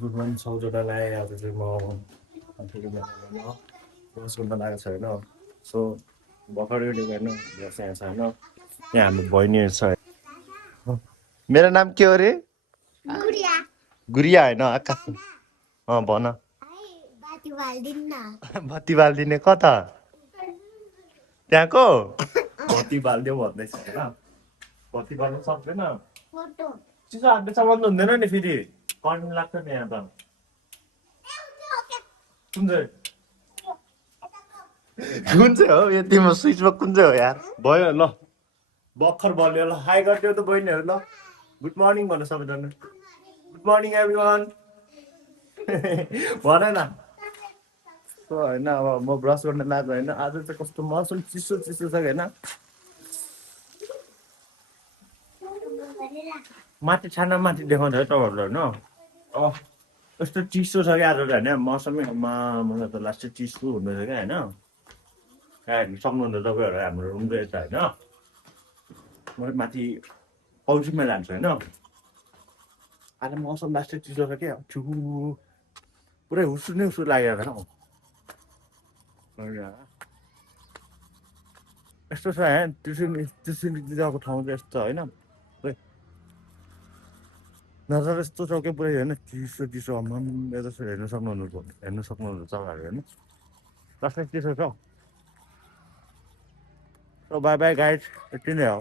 good morning सौजोटालाई आज चाहिँ म ब्रस गर्न लागेको छ होइन सो भर्खर उठेको होइन ब्रस यहाँ छ होइन यहाँ हाम्रो बहिनीहरू छ मेरो नाम के हो अरे गुरिया होइन आकाश भन बत्ती बालिदिने कता त्यहाँको बत्ती बालिदियो भन्दैछ होइन बत्ती बाल्नु सक्दैन चिसो हातले चलाउनु हुँदैन नि फेरि करेन्ट लाग्छ नि यहाँ त कुन चाहिँ हो यतिमा स्विचमा कुन चाहिँ हो यार भयो ल भर्खर बल्यो ल हाई गरिदियो त बहिनीहरू ल गुड मर्निङ भन्नु सबैजना गुड मर्निङ एभ्रिवान भन न होइन अब म ब्रस गर्न लाग्यो होइन आज चाहिँ कस्तो मौसम चिसो चिसो छ होइन माथि छाना माथि देखाउँछ है तपाईँहरूलाई होइन यस्तो चिसो छ क्या आज होइन मौसमैमा मलाई त लास्ट चिसो हुँदैछ क्या होइन हेर्नु सक्नुहुन्छ तपाईँहरू हाम्रो रुम रहेछ होइन म माथि पौजीमा जान्छु होइन आज मौसम लास्टै चिसो छ क्या छु पुरै हुसु नै हुसु लागेर हौ यस्तो छ यहाँ ट्युसनको ठाउँ चाहिँ यस्तो होइन नजर यस्तो छ क्या पुरै होइन चिसो चिसो यता हेर्नु सक्नुहुन्छ जग्गाहरू होइन लास्टै चिसो छ बाई बाई गाइड यति नै हो